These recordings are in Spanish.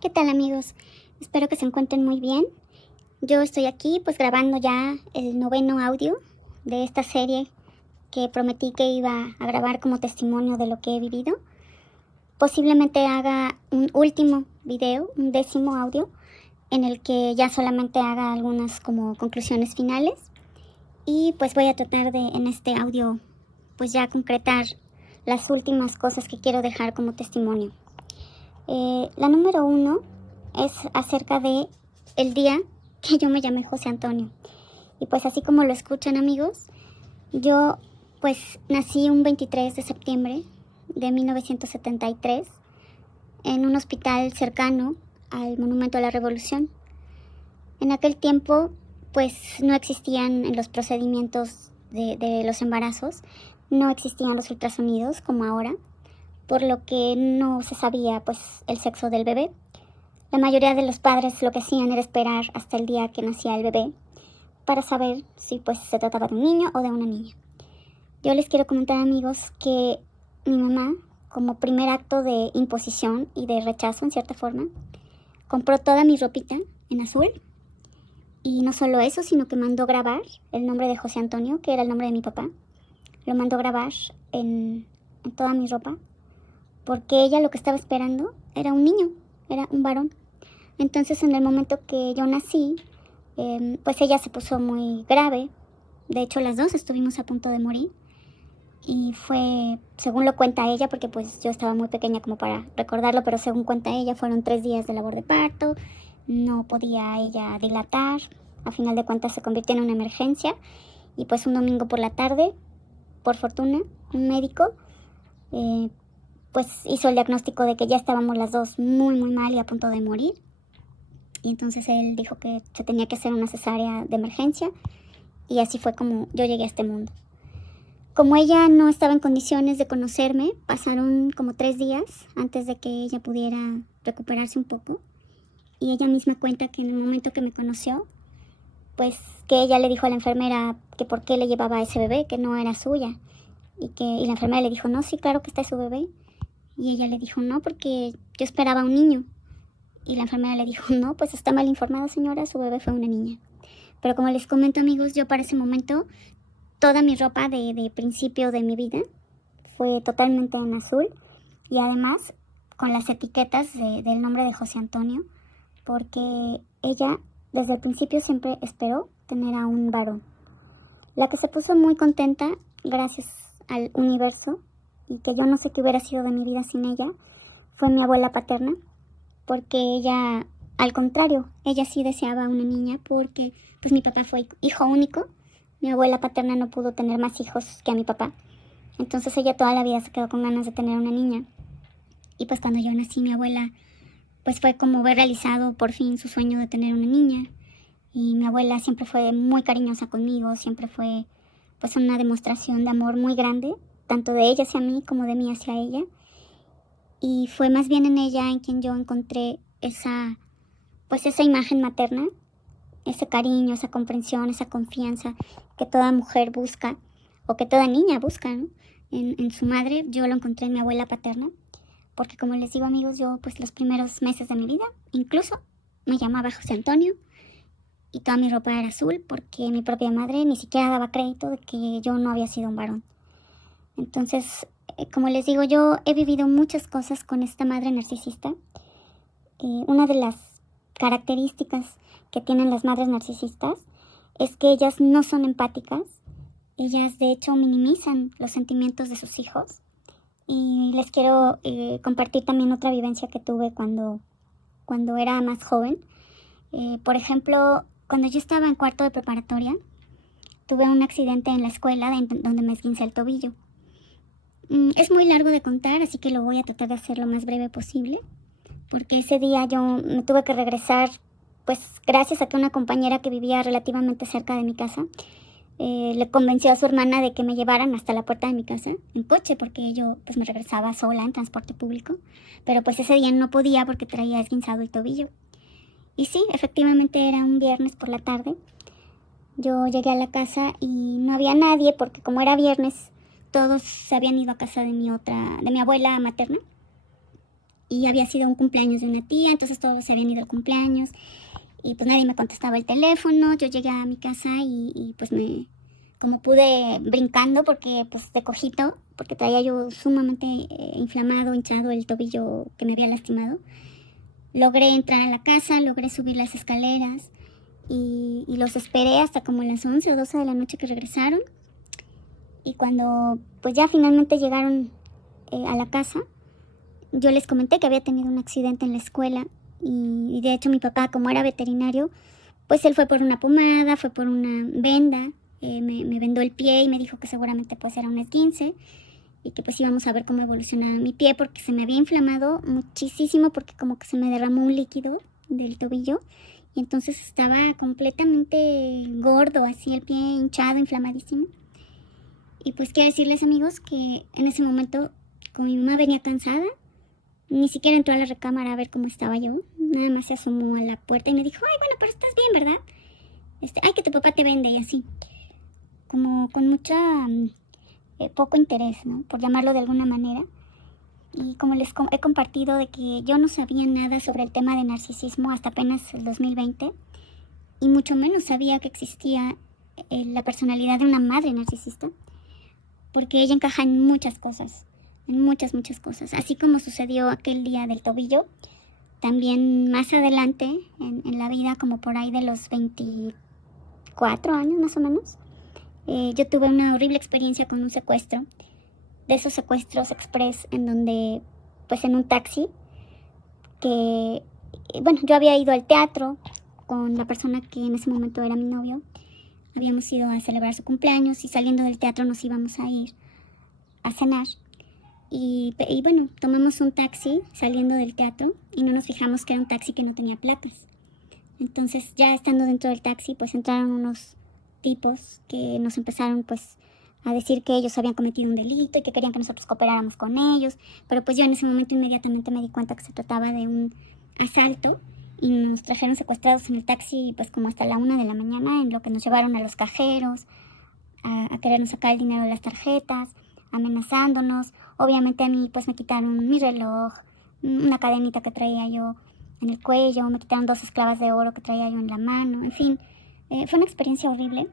¿Qué tal, amigos? Espero que se encuentren muy bien. Yo estoy aquí pues grabando ya el 9º audio de esta serie que prometí que iba a grabar como testimonio de lo que he vivido. Posiblemente haga un último video, un 10º audio, en el que ya solamente haga algunas como conclusiones finales. Y pues voy a tratar de en este audio pues ya concretar las últimas cosas que quiero dejar como testimonio. La número 1 es acerca de el día que yo me llamé José Antonio. Y pues así como lo escuchan, amigos, yo pues nací un 23 de septiembre de 1973 en un hospital cercano al Monumento a la Revolución. En aquel tiempo pues no existían los procedimientos de los embarazos, no existían los ultrasonidos como ahora, por lo que no se sabía pues el sexo del bebé. La mayoría de los padres lo que hacían era esperar hasta el día que nacía el bebé para saber si pues se trataba de un niño o de una niña. Yo les quiero comentar, amigos, que mi mamá, como primer acto de imposición y de rechazo en cierta forma, compró toda mi ropita en azul. Y no solo eso, sino que mandó grabar el nombre de José Antonio, que era el nombre de mi papá. Lo mandó grabar en toda mi ropa, porque ella lo que estaba esperando era un niño, era un varón. Entonces, en el momento que yo nací, pues ella se puso muy grave. De hecho, las dos estuvimos a punto de morir. Y fue, según lo cuenta ella, porque pues yo estaba muy pequeña como para recordarlo, pero según cuenta ella, fueron 3 días de labor de parto. No podía ella dilatar. A final de cuentas se convirtió en una emergencia. Y pues un domingo por la tarde, por fortuna, un médico pues hizo el diagnóstico de que ya estábamos las dos muy muy mal y a punto de morir. Y entonces él dijo que se tenía que hacer una cesárea de emergencia. Y así fue como yo llegué a este mundo. Como ella no estaba en condiciones de conocerme, pasaron como 3 días antes de que ella pudiera recuperarse un poco. Y ella misma cuenta que en el momento que me conoció, pues que ella le dijo a la enfermera que por qué le llevaba a ese bebé, que no era suya. Y la enfermera le dijo, no, sí, claro que está su bebé. Y ella le dijo, no, porque yo esperaba un niño. Y la enfermera le dijo, no, pues está mal informada, señora, su bebé fue una niña. Pero como les comento, amigos, yo para ese momento, toda mi ropa de principio de mi vida fue totalmente en azul. Y además con las etiquetas del nombre de José Antonio, porque ella desde el principio siempre esperó tener a un varón. La que se puso muy contenta, gracias al universo, y que yo no sé qué hubiera sido de mi vida sin ella, fue mi abuela paterna, porque ella, al contrario, ella sí deseaba una niña, porque pues mi papá fue hijo único. Mi abuela paterna no pudo tener más hijos que a mi papá, entonces ella toda la vida se quedó con ganas de tener una niña. Y pues cuando yo nací, mi abuela pues fue como ver realizado por fin su sueño de tener una niña. Y mi abuela siempre fue muy cariñosa conmigo, siempre fue pues una demostración de amor muy grande, tanto de ella hacia mí como de mí hacia ella. Y fue más bien en ella en quien yo encontré esa imagen materna, ese cariño, esa comprensión, esa confianza que toda mujer busca, o que toda niña busca, ¿no? En su madre. Yo lo encontré en mi abuela paterna, porque como les digo, amigos, yo pues los primeros meses de mi vida, incluso me llamaba José Antonio, y toda mi ropa era azul, porque mi propia madre ni siquiera daba crédito de que yo no había sido un varón. Entonces, como les digo, yo he vivido muchas cosas con esta madre narcisista. Una de las características que tienen las madres narcisistas es que ellas no son empáticas. Ellas de hecho minimizan los sentimientos de sus hijos. Y les quiero compartir también otra vivencia que tuve cuando era más joven. Por ejemplo, cuando yo estaba en cuarto de preparatoria, tuve un accidente en la escuela donde me esguincé el tobillo. Es muy largo de contar, así que lo voy a tratar de hacer lo más breve posible, porque ese día yo me tuve que regresar, pues gracias a que una compañera que vivía relativamente cerca de mi casa le convenció a su hermana de que me llevaran hasta la puerta de mi casa en coche, porque yo pues me regresaba sola en transporte público, pero pues ese día no podía porque traía esguinzado el tobillo. Y sí, efectivamente era un viernes por la tarde. Yo llegué a la casa y no había nadie, porque como era viernes, todos se habían ido a casa de mi abuela materna. y había sido un cumpleaños de una tía, entonces todos se habían ido al cumpleaños y pues nadie me contestaba el teléfono. Yo llegué a mi casa y pues como pude brincando porque pues de cojito, porque traía yo sumamente inflamado, hinchado el tobillo que me había lastimado. Logré entrar a la casa, logré subir las escaleras y los esperé hasta como las 11 o 12 de la noche que regresaron. Y cuando pues ya finalmente llegaron a la casa, yo les comenté que había tenido un accidente en la escuela y de hecho mi papá, como era veterinario, pues él fue por una pomada, fue por una venda, me vendó el pie y me dijo que seguramente pues era un esguince y que pues íbamos a ver cómo evolucionaba mi pie porque se me había inflamado muchísimo porque como que se me derramó un líquido del tobillo y entonces estaba completamente gordo, así el pie hinchado, inflamadísimo. Y pues quiero decirles, amigos, que en ese momento, como mi mamá venía cansada, ni siquiera entró a la recámara a ver cómo estaba yo. Nada más se asomó a la puerta y me dijo, ay, bueno, pero estás bien, ¿verdad? Ay, que tu papá te vende y así. Como con mucha poco interés, ¿no? Por llamarlo de alguna manera. Y como les he compartido de que yo no sabía nada sobre el tema de narcisismo hasta apenas el 2020. Y mucho menos sabía que existía la personalidad de una madre narcisista. Porque ella encaja en muchas cosas, en muchas cosas. Así como sucedió aquel día del tobillo, también más adelante en la vida, como por ahí de los 24 años más o menos, yo tuve una horrible experiencia con un secuestro, de esos secuestros express en donde, pues en un taxi, que, bueno, yo había ido al teatro con la persona que en ese momento era mi novio. Habíamos ido a celebrar su cumpleaños y saliendo del teatro nos íbamos a ir a cenar. Y bueno, tomamos un taxi saliendo del teatro y no nos fijamos que era un taxi que no tenía placas. Entonces ya estando dentro del taxi, pues entraron unos tipos que nos empezaron pues a decir que ellos habían cometido un delito y que querían que nosotros cooperáramos con ellos. Pero pues yo en ese momento inmediatamente me di cuenta que se trataba de un asalto y nos trajeron secuestrados en el taxi pues como hasta la 1 de la mañana, en lo que nos llevaron a los cajeros a querernos sacar el dinero de las tarjetas, amenazándonos. Obviamente a mí pues me quitaron mi reloj, una cadenita que traía yo en el cuello, me quitaron 2 esclavas de oro que traía yo en la mano, en fin, fue una experiencia horrible,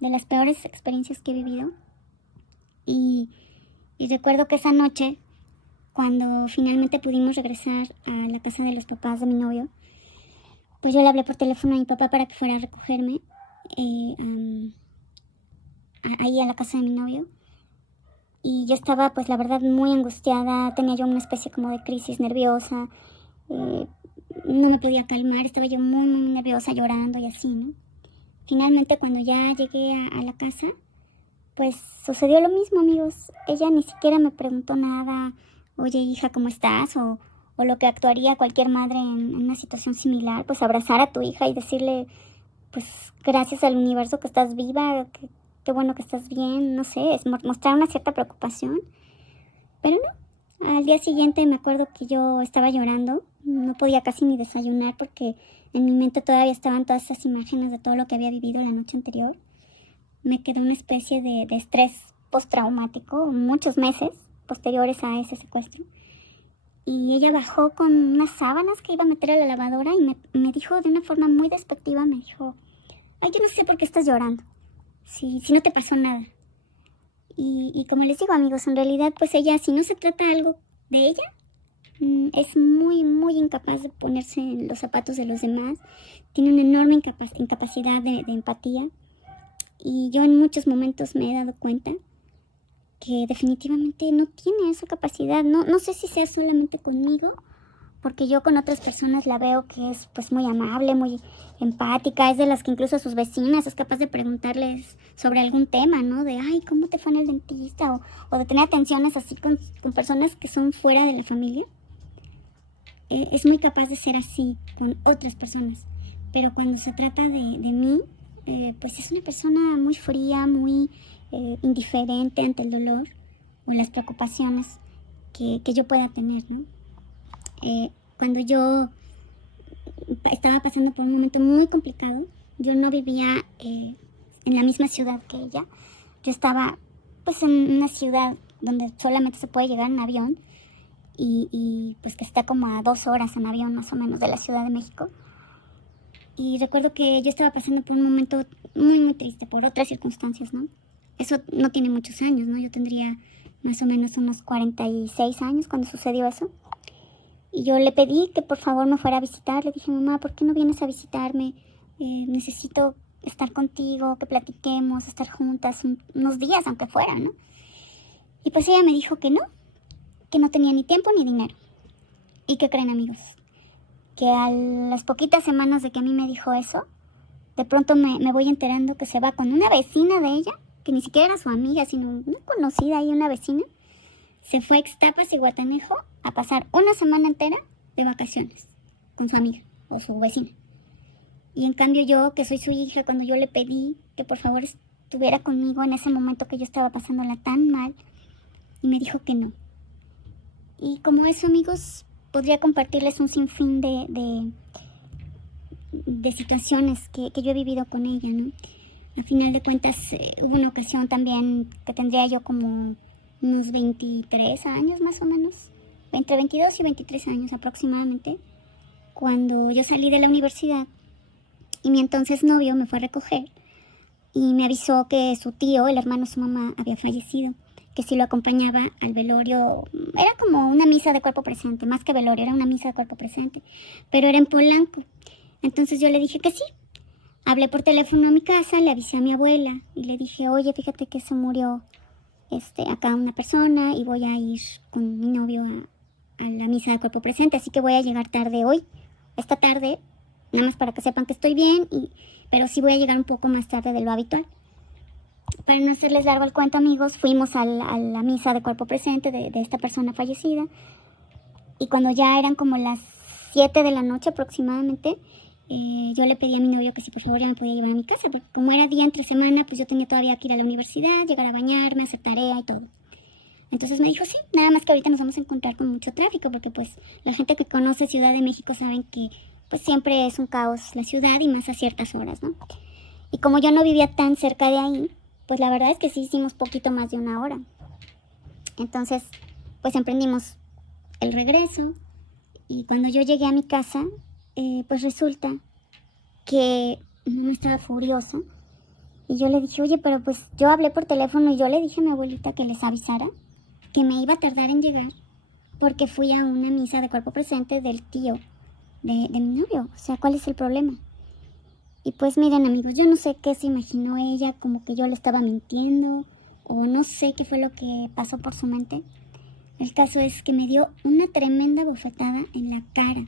de las peores experiencias que he vivido. Y recuerdo que esa noche, cuando finalmente pudimos regresar a la casa de los papás de mi novio, pues yo le hablé por teléfono a mi papá para que fuera a recogerme ahí a la casa de mi novio. Y yo estaba, pues la verdad, muy angustiada, tenía yo una especie como de crisis nerviosa, no me podía calmar, estaba yo muy nerviosa, llorando y así, ¿no? Finalmente, cuando ya llegué a la casa, pues sucedió lo mismo, amigos. Ella ni siquiera me preguntó nada, oye, hija, ¿cómo estás? O lo que actuaría cualquier madre en una situación similar, pues abrazar a tu hija y decirle, pues gracias al universo que estás viva, qué bueno que estás bien, no sé, es mostrar una cierta preocupación. Pero no, al día siguiente me acuerdo que yo estaba llorando, no podía casi ni desayunar porque en mi mente todavía estaban todas esas imágenes de todo lo que había vivido la noche anterior. Me quedó una especie de estrés postraumático, muchos meses posteriores a ese secuestro. Y ella bajó con unas sábanas que iba a meter a la lavadora y me dijo de una forma muy despectiva, me dijo, ay, yo no sé por qué estás llorando, si no te pasó nada. Y como les digo, amigos, en realidad pues ella, si no se trata algo de ella, es muy incapaz de ponerse en los zapatos de los demás, tiene una enorme incapacidad de empatía. Y yo en muchos momentos me he dado cuenta que definitivamente no tiene esa capacidad. No sé si sea solamente conmigo, porque yo con otras personas la veo que es pues muy amable, muy empática, es de las que incluso a sus vecinas es capaz de preguntarles sobre algún tema, ¿no? De, ay, ¿cómo te fue en el dentista? O de tener atenciones así con personas que son fuera de la familia. Es muy capaz de ser así con otras personas, pero cuando se trata de mí, pues es una persona muy fría, muy indiferente ante el dolor o las preocupaciones que yo pueda tener, ¿no? Cuando yo estaba pasando por un momento muy complicado, yo no vivía en la misma ciudad que ella, yo estaba pues en una ciudad donde solamente se puede llegar en avión y pues que está como a 2 horas en avión más o menos de la Ciudad de México. Y recuerdo que yo estaba pasando por un momento muy, muy triste, por otras circunstancias, ¿no? Eso no tiene muchos años, ¿no? Yo tendría más o menos unos 46 años cuando sucedió eso. Y yo le pedí que por favor me fuera a visitar. Le dije, mamá, ¿por qué no vienes a visitarme? Necesito estar contigo, que platiquemos, estar juntas unos días, aunque fuera, ¿no? Y pues ella me dijo que no tenía ni tiempo ni dinero. ¿Y qué creen, amigos? Que a las poquitas semanas de que a mí me dijo eso, de pronto me voy enterando que se va con una vecina de ella, que ni siquiera era su amiga, sino una conocida y una vecina. Se fue a Ixtapas y Guatanejo a pasar una semana entera de vacaciones con su amiga o su vecina. Y en cambio yo, que soy su hija, cuando yo le pedí que por favor estuviera conmigo en ese momento que yo estaba pasándola tan mal, y me dijo que no. Y como eso, amigos, podría compartirles un sinfín de situaciones que yo he vivido con ella, ¿no? Al final de cuentas, hubo una ocasión también que tendría yo como unos 23 años más o menos, entre 22 y 23 años aproximadamente, cuando yo salí de la universidad y mi entonces novio me fue a recoger y me avisó que su tío, el hermano de su mamá, había fallecido, que si lo acompañaba al velorio. Era como una misa de cuerpo presente, más que velorio, era una misa de cuerpo presente, pero era en Polanco. Entonces yo le dije que sí. Hablé por teléfono a mi casa, le avisé a mi abuela y le dije, oye, fíjate que se murió acá una persona y voy a ir con mi novio a la misa de cuerpo presente, así que voy a llegar tarde hoy, esta tarde, nada más para que sepan que estoy bien, pero sí voy a llegar un poco más tarde de lo habitual. Para no hacerles largo el cuento, amigos, fuimos a la misa de cuerpo presente de esta persona fallecida, y cuando ya eran como las 7 de la noche aproximadamente, yo le pedí a mi novio que si por favor ya me podía llevar a mi casa, porque como era día entre semana, pues yo tenía todavía que ir a la universidad, llegar a bañarme, hacer tarea y todo. Entonces me dijo, sí, nada más que ahorita nos vamos a encontrar con mucho tráfico, porque pues la gente que conoce Ciudad de México saben que pues siempre es un caos la ciudad y más a ciertas horas, ¿no? Y como yo no vivía tan cerca de ahí, pues la verdad es que sí hicimos poquito más de 1 hora. Entonces, pues emprendimos el regreso y cuando yo llegué a mi casa, pues resulta que no estaba furiosa y yo le dije, oye, pero pues yo hablé por teléfono y yo le dije a mi abuelita que les avisara que me iba a tardar en llegar porque fui a una misa de cuerpo presente del tío de mi novio. O sea, ¿cuál es el problema? Y pues miren, amigos, yo no sé qué se imaginó ella, como que yo le estaba mintiendo o no sé qué fue lo que pasó por su mente. El caso es que me dio una tremenda bofetada en la cara.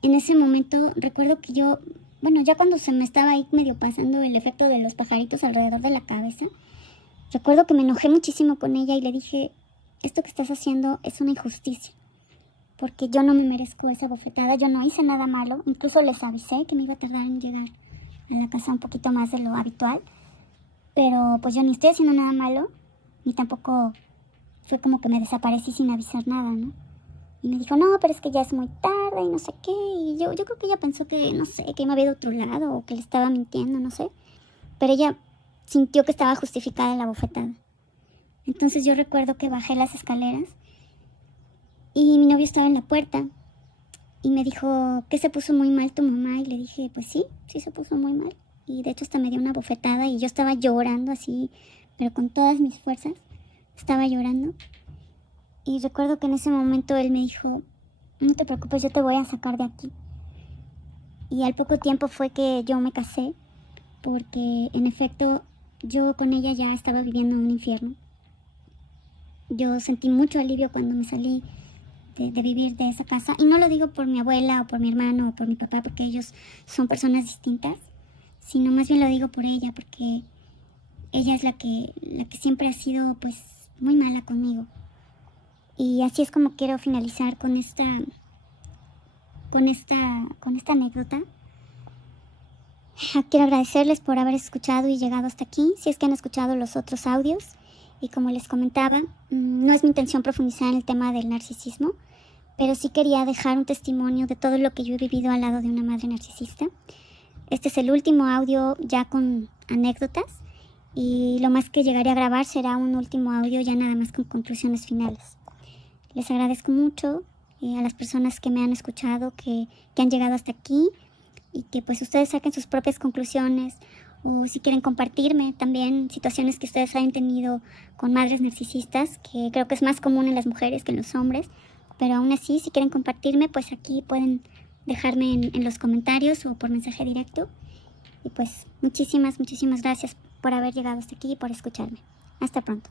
En ese momento recuerdo que yo, bueno, ya cuando se me estaba ahí medio pasando el efecto de los pajaritos alrededor de la cabeza, recuerdo que me enojé muchísimo con ella y le dije, esto que estás haciendo es una injusticia, porque yo no me merezco esa bofetada, yo no hice nada malo, incluso les avisé que me iba a tardar en llegar a la casa un poquito más de lo habitual, pero pues yo ni estoy haciendo nada malo, ni tampoco fue como que me desaparecí sin avisar nada, ¿no? Y me dijo, no, pero es que ya es muy tarde y no sé qué. Y yo creo que ella pensó que, no sé, que me había de otro lado o que le estaba mintiendo, no sé. Pero ella sintió que estaba justificada la bofetada. Entonces yo recuerdo que bajé las escaleras y mi novio estaba en la puerta y me dijo que se puso muy mal tu mamá. Y le dije, pues sí se puso muy mal. Y de hecho hasta me dio una bofetada y yo estaba llorando así, pero con todas mis fuerzas. Estaba llorando. Y recuerdo que en ese momento él me dijo, no te preocupes, yo te voy a sacar de aquí. Y al poco tiempo fue que yo me casé, porque en efecto yo con ella ya estaba viviendo un infierno. Yo sentí mucho alivio cuando me salí de vivir de esa casa. Y no lo digo por mi abuela o por mi hermano o por mi papá, porque ellos son personas distintas, sino más bien lo digo por ella, porque ella es la que siempre ha sido pues muy mala conmigo. Y así es como quiero finalizar con esta anécdota. Quiero agradecerles por haber escuchado y llegado hasta aquí, si es que han escuchado los otros audios. Y como les comentaba, no es mi intención profundizar en el tema del narcisismo, pero sí quería dejar un testimonio de todo lo que yo he vivido al lado de una madre narcisista. Este es el último audio ya con anécdotas y lo más que llegaré a grabar será un último audio ya nada más con conclusiones finales. Les agradezco mucho a las personas que me han escuchado, que han llegado hasta aquí, y que pues ustedes saquen sus propias conclusiones, o si quieren compartirme también situaciones que ustedes hayan tenido con madres narcisistas, que creo que es más común en las mujeres que en los hombres, pero aún así, si quieren compartirme, pues aquí pueden dejarme en los comentarios o por mensaje directo. Y pues muchísimas gracias por haber llegado hasta aquí y por escucharme. Hasta pronto.